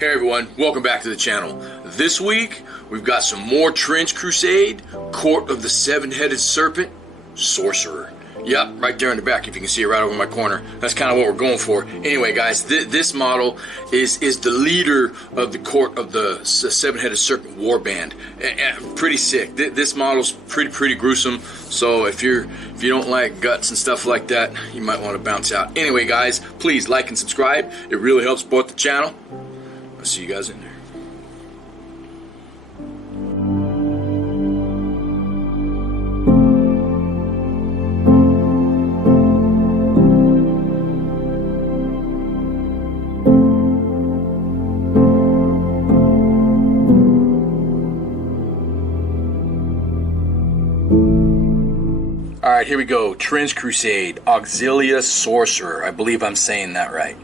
Hey everyone, welcome back to the channel. This week, we've got some more Trench Crusade, Court of the Seven-Headed Serpent, Sorcerer. Yep, right there in the back, if you can see it right over my corner. That's kind of what we're going for. Anyway, guys, this model is the leader of the Court of the Seven-Headed Serpent warband. Pretty sick. This model's pretty gruesome. So if you don't like guts and stuff like that, you might want to bounce out. Anyway, guys, please like and subscribe. It really helps support the channel. I'll see you guys in there. Alright, here we go. Trench Crusade, Auxilia Sorcerer. I believe I'm saying that right.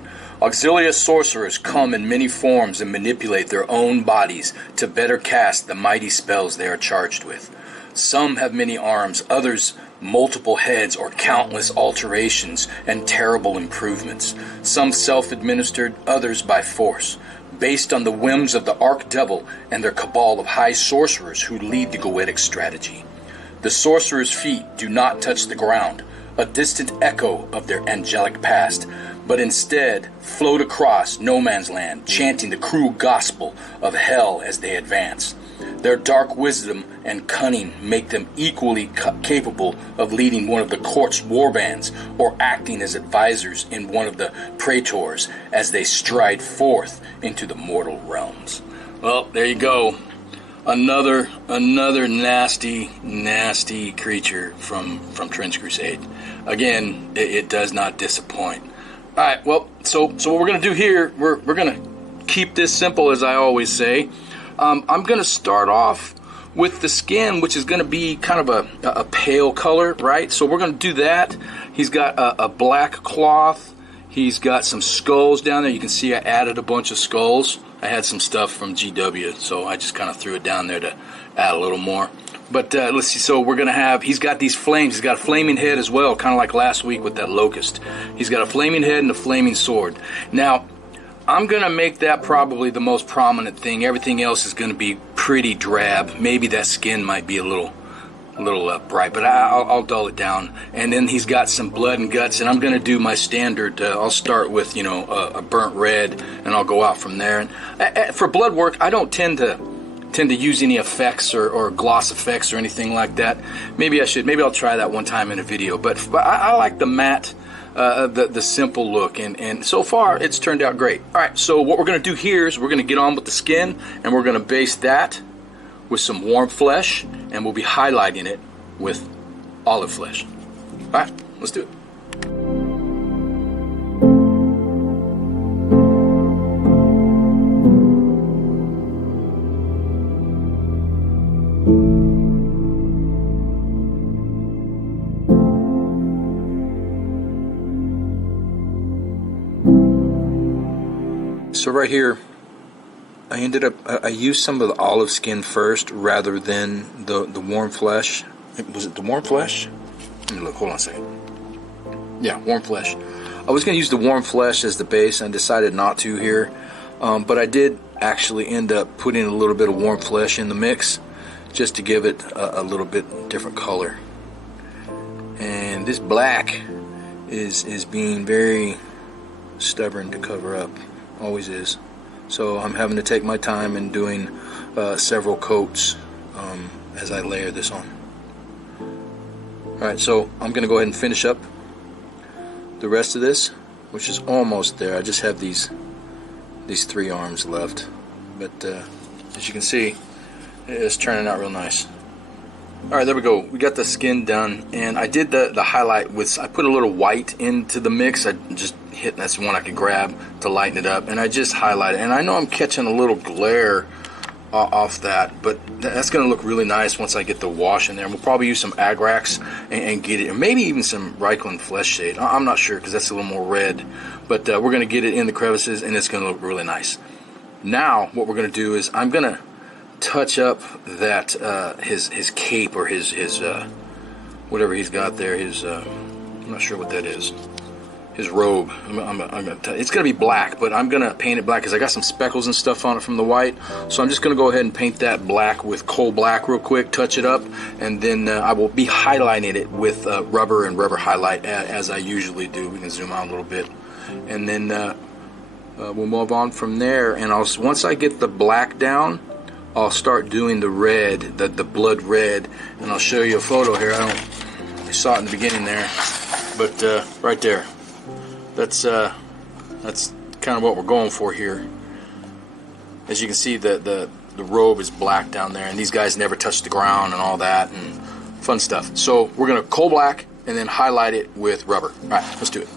Auxilia sorcerers come in many forms and manipulate their own bodies to better cast the mighty spells they are charged with. Some have many arms, others multiple heads or countless alterations and terrible improvements. Some self-administered, others by force, based on the whims of the Archdevil and their cabal of high sorcerers who lead the Goetic strategy. The sorcerer's feet do not touch the ground, a distant echo of their angelic past, but instead float across no man's land, chanting the cruel gospel of hell as they advance. Their dark wisdom and cunning make them equally capable of leading one of the court's warbands or acting as advisors in one of the praetors as they stride forth into the mortal realms. Well, there you go. Another nasty creature from Trench Crusade. Again, it does not disappoint. Alright, well, so what we're going to do here, we're going to keep this simple, as I always say. I'm going to start off with the skin, which is going to be kind of a pale color, right? So we're going to do that. He's got a black cloth. He's got some skulls down there. You can see I added a bunch of skulls. I had some stuff from GW, so I just kind of threw it down there to add a little more. But let's see, so we're going to have, he's got these flames. He's got a flaming head as well, kind of like last week with that locust. He's got a flaming head and a flaming sword. Now, I'm going to make that probably the most prominent thing. Everything else is going to be pretty drab. Maybe that skin might be a little bright, but I'll dull it down. And then he's got some blood and guts, and I'm going to do my standard. I'll start with, a burnt red, and I'll go out from there. And for blood work, I don't tend to use any effects or gloss effects or anything like that. Maybe I should. Maybe I'll try that one time in a video. But I like the matte, the simple look, and so far it's turned out great. All right, so what we're going to do here is we're going to get on with the skin, and we're going to base that with some warm flesh, and we'll be highlighting it with olive flesh. All right, let's do it. So right here, I used some of the olive skin first rather than the warm flesh. Was it the warm flesh? Let me look, hold on a second. Yeah, warm flesh. I was going to use the warm flesh as the base, and I decided not to here. But I did actually end up putting a little bit of warm flesh in the mix just to give it a little bit different color. And this black is being very stubborn to cover up. Always is. So I'm having to take my time and doing several coats as I layer this on. Alright, so I'm going to go ahead and finish up the rest of this, which is almost there. I just have these 3 arms left. But as you can see, it's turning out real nice. Alright, there we go. We got the skin done, and I did the highlight with, I put a little white into the mix. I just hit, that's one I could grab to lighten it up, and I just highlighted, and I know I'm catching a little glare off that, but that's going to look really nice once I get the wash in there. And we'll probably use some Agrax and get it, or maybe even some Reikland Flesh Shade. I'm not sure because that's a little more red, but we're going to get it in the crevices, and it's going to look really nice. Now what we're going to do is I'm going to touch up that his cape, or his whatever he's got there, his I'm not sure what that is. his robe. It's gonna be black, but I'm gonna paint it black because I got some speckles and stuff on it from the white. So I'm just gonna go ahead and paint that black with coal black real quick, touch it up, and then I will be highlighting it with rubber and rubber highlight as I usually do. We can zoom out a little bit, and then we'll move on from there. And once I get the black down, I'll start doing the red, the blood red, and I'll show you a photo here. You saw it in the beginning there, but right there. That's kind of what we're going for here. As you can see, the robe is black down there, and these guys never touch the ground and all that, and fun stuff. So we're gonna coal black and then highlight it with rubber. All right, let's do it.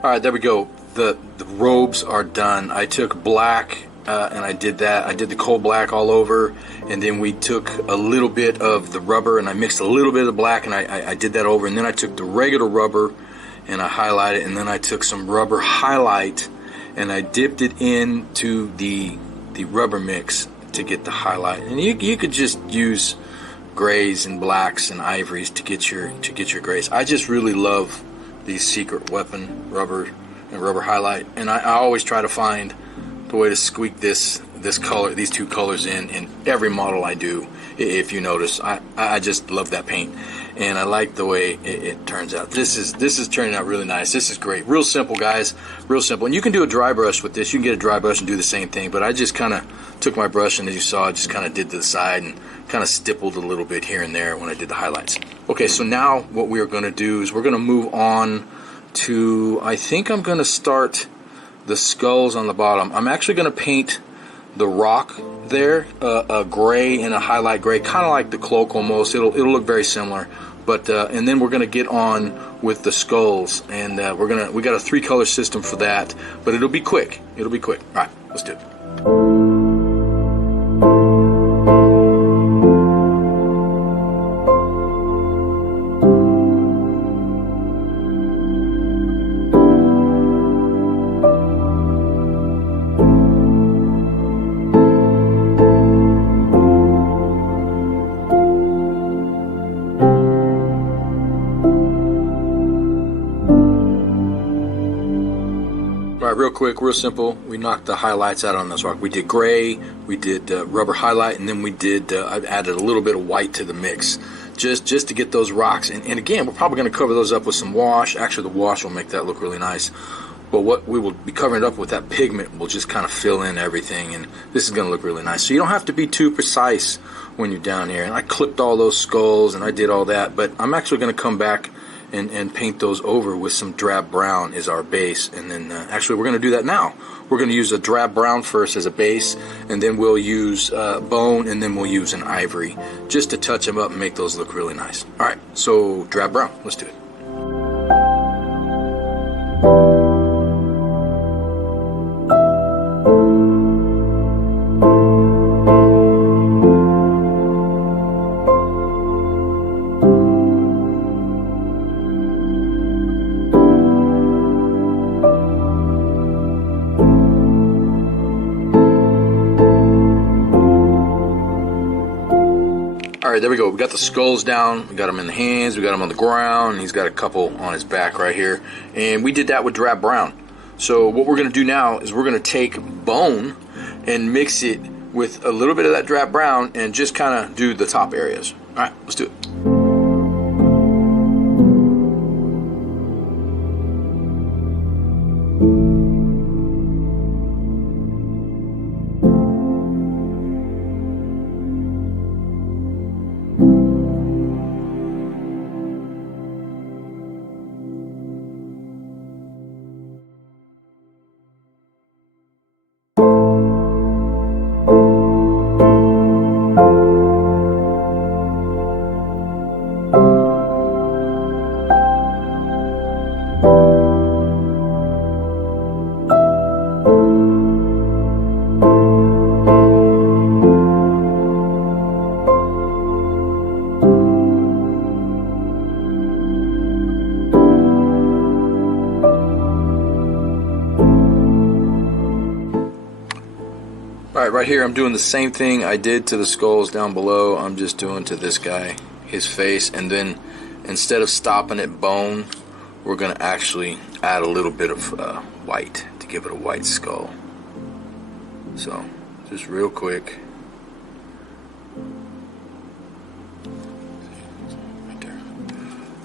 Alright, there we go. The robes are done. I took black and I did that. I did the coal black all over, and then we took a little bit of the rubber and I mixed a little bit of the black, and I did that over, and then I took the regular rubber and I highlighted, and then I took some rubber highlight and I dipped it into the rubber mix to get the highlight. And you could just use grays and blacks and ivories to get your grays. I just really love these secret weapon rubber and rubber highlight, and I always try to find the way to squeak this color, these two colors in every model I do. If you notice, I just love that paint, and I like the way it turns out. This is turning out really nice. This is great. Real simple, guys. Real simple. And you can do a dry brush with this. You can get a dry brush and do the same thing, but I just kind of took my brush, and as you saw, I just kind of did to the side and kind of stippled a little bit here and there when I did the highlights. Okay, so now what we are going to do is we're going to move on to, I think I'm going to start the skulls on the bottom. I'm actually going to paint the rock there a gray and a highlight gray, kind of like the cloak almost. It'll look very similar, but and then we're going to get on with the skulls, and we got a 3-color system for that, but it'll be quick. It'll be quick. All right, let's do it. Real quick, real simple, we knocked the highlights out on this rock. We did gray, we did rubber highlight, and then we did, I added a little bit of white to the mix, just to get those rocks. And again, we're probably going to cover those up with some wash. Actually, the wash will make that look really nice. But what we will be covering it up with, that pigment will just kind of fill in everything, and this is going to look really nice. So you don't have to be too precise when you're down here. And I clipped all those skulls, and I did all that, but I'm actually going to come back and paint those over with some drab brown as our base. And then actually we're going to do that now. We're going to use a drab brown first as a base, and then we'll use bone, and then we'll use an ivory just to touch them up and make those look really nice. Alright, so drab brown, let's do it. Alright, there we go. We got the skulls down, we got them in the hands, we got them on the ground, and he's got a couple on his back right here. And we did that with drab brown. So what we're going to do now is we're going to take bone and mix it with a little bit of that drab brown and just kind of do the top areas. Alright, let's do it. Alright, right here I'm doing the same thing I did to the skulls down below. I'm just doing to this guy, his face, and then instead of stopping at bone, we're going to actually add a little bit of white to give it a white skull. So, just real quick. Right there.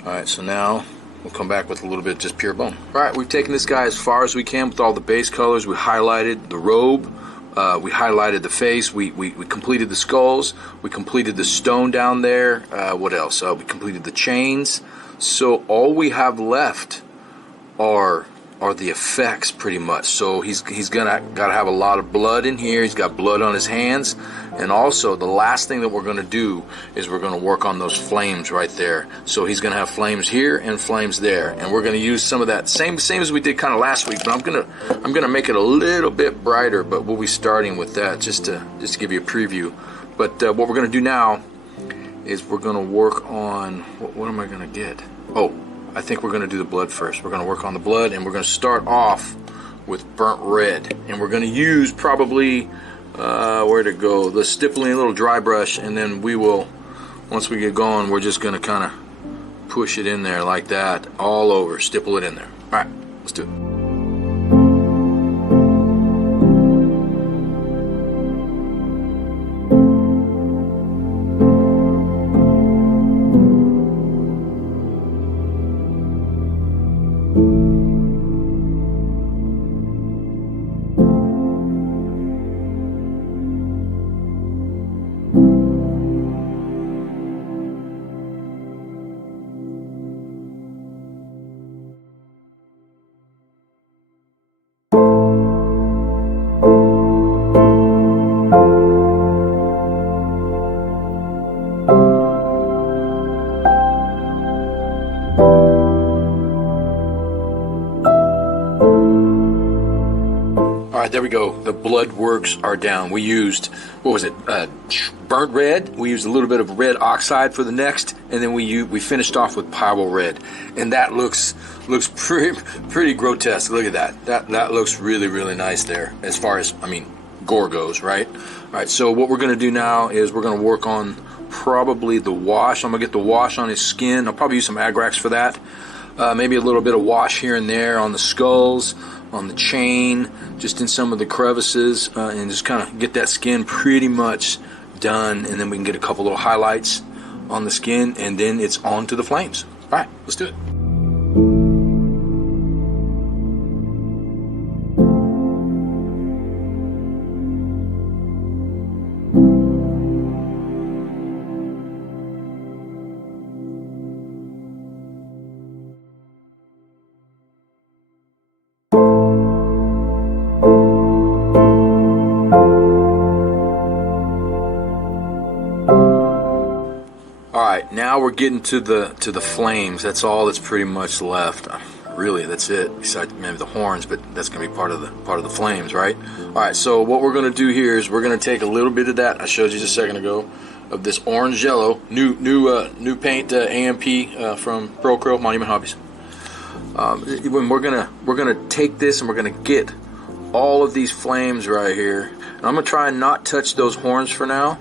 Alright, so now we'll come back with a little bit just pure bone. Alright, we've taken this guy as far as we can with all the base colors. We highlighted the robe. We highlighted the face. We completed the skulls. We completed the stone down there. What else? We completed the chains. So all we have left are the effects, pretty much. So he's gotta have a lot of blood in here. He's got blood on his hands, and also the last thing that we're gonna do is we're gonna work on those flames right there. So he's gonna have flames here and flames there, and we're gonna use some of that same as we did kind of last week. But I'm gonna make it a little bit brighter. But we'll be starting with that just to give you a preview. But what we're gonna do now is we're gonna work on what am I gonna get? Oh, I think we're going to do the blood first. We're going to work on the blood, and we're going to start off with burnt red. And we're going to use probably, where to go, the stippling little dry brush, and then we will, once we get going, we're just going to kind of push it in there like that, all over, stipple it in there. All right, let's do it. There we go. The blood works are down. We used, what was it, burnt red. We used a little bit of red oxide for the next, and then we finished off with pyro red, and that looks pretty grotesque. Look at that. That looks really nice there, as far as, I mean, gore goes, right? All right. So what we're gonna do now is we're gonna work on probably the wash. I'm gonna get the wash on his skin. I'll probably use some Agrax for that. Maybe a little bit of wash here and there on the skulls, on the chain, just in some of the crevices, and just kind of get that skin pretty much done, and then we can get a couple little highlights on the skin, and then it's on to the flames. All right, let's do it. Now we're getting to the flames. That's all that's pretty much left. Really, that's it. Besides maybe the horns, but that's gonna be part of the flames, right? All right. So what we're gonna do here is we're gonna take a little bit of that I showed you just a second ago, of this orange yellow new paint AMP from Pearl Crow Monument Hobbies. When we're gonna take this and we're gonna get all of these flames right here. And I'm gonna try and not touch those horns for now,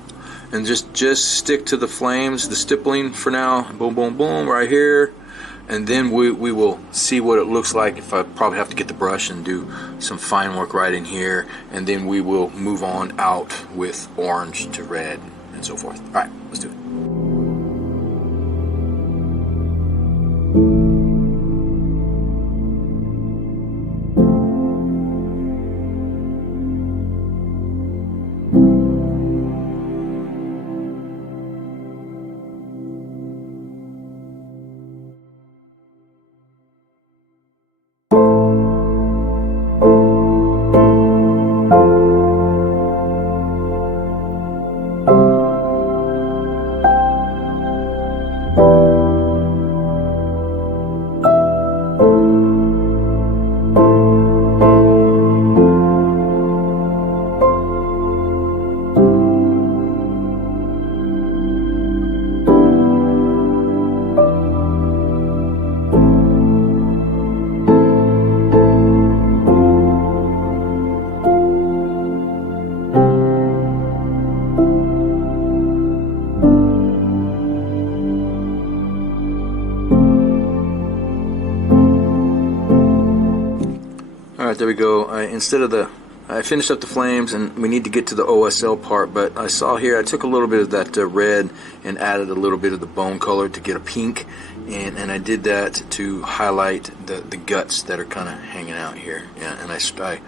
and just stick to the flames, the stippling for now. Boom, boom, boom, right here. And then we will see what it looks like. If I probably have to get the brush and do some fine work right in here, and then we will move on out with orange to red and so forth. All right, let's do it. Alright, there we go. I finished up the flames, and we need to get to the OSL part, but I saw here, I took a little bit of that red and added a little bit of the bone color to get a pink, and I did that to highlight the guts that are kind of hanging out here. Yeah, and I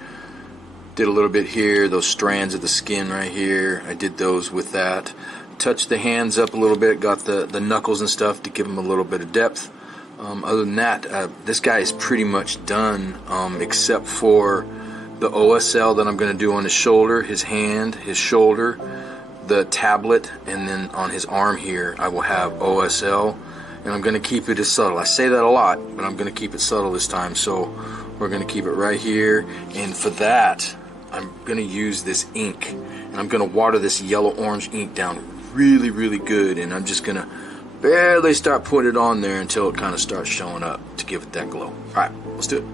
did a little bit here, those strands of the skin right here, I did those with that. Touched the hands up a little bit, got the knuckles and stuff to give them a little bit of depth. Other than that, this guy is pretty much done, except for the OSL that I'm going to do on his shoulder, his hand, his shoulder, the tablet, and then on his arm here I will have OSL, and I'm going to keep it as subtle. I say that a lot, but I'm going to keep it subtle this time, so we're going to keep it right here. And for that, I'm going to use this ink, and I'm going to water this yellow-orange ink down really, really good, and I'm just going to barely start putting it on there until it kind of starts showing up to give it that glow. Alright, let's do it.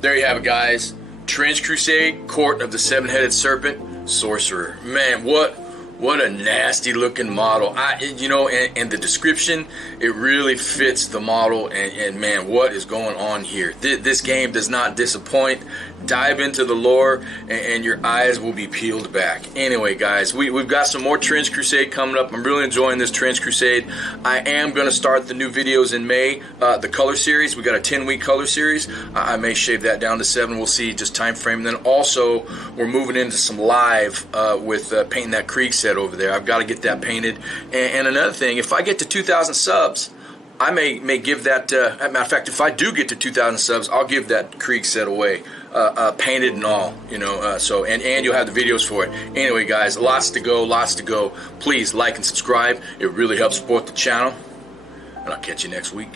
There you have it, guys. Trench Crusade, Court of the Seven-Headed Serpent, Sorcerer. Man, what a nasty looking model. You know, and the description, it really fits the model, and man, what is going on here? This game does not disappoint. Dive into the lore, and your eyes will be peeled back. Anyway, guys, we've got some more Trench Crusade coming up. I'm really enjoying this Trench Crusade. I am going to start the new videos in May, the color series. We got a 10-week color series. I may shave that down to 7. We'll see, just time frame. Then also, we're moving into some live with painting that Krieg set over there. I've got to get that painted. And another thing, if I get to 2,000 subs, I may give that, matter of fact, if I do get to 2,000 subs, I'll give that Krieg set away, painted and all, you know, so, and you'll have the videos for it. Anyway, guys, lots to go. Please like and subscribe. It really helps support the channel, and I'll catch you next week.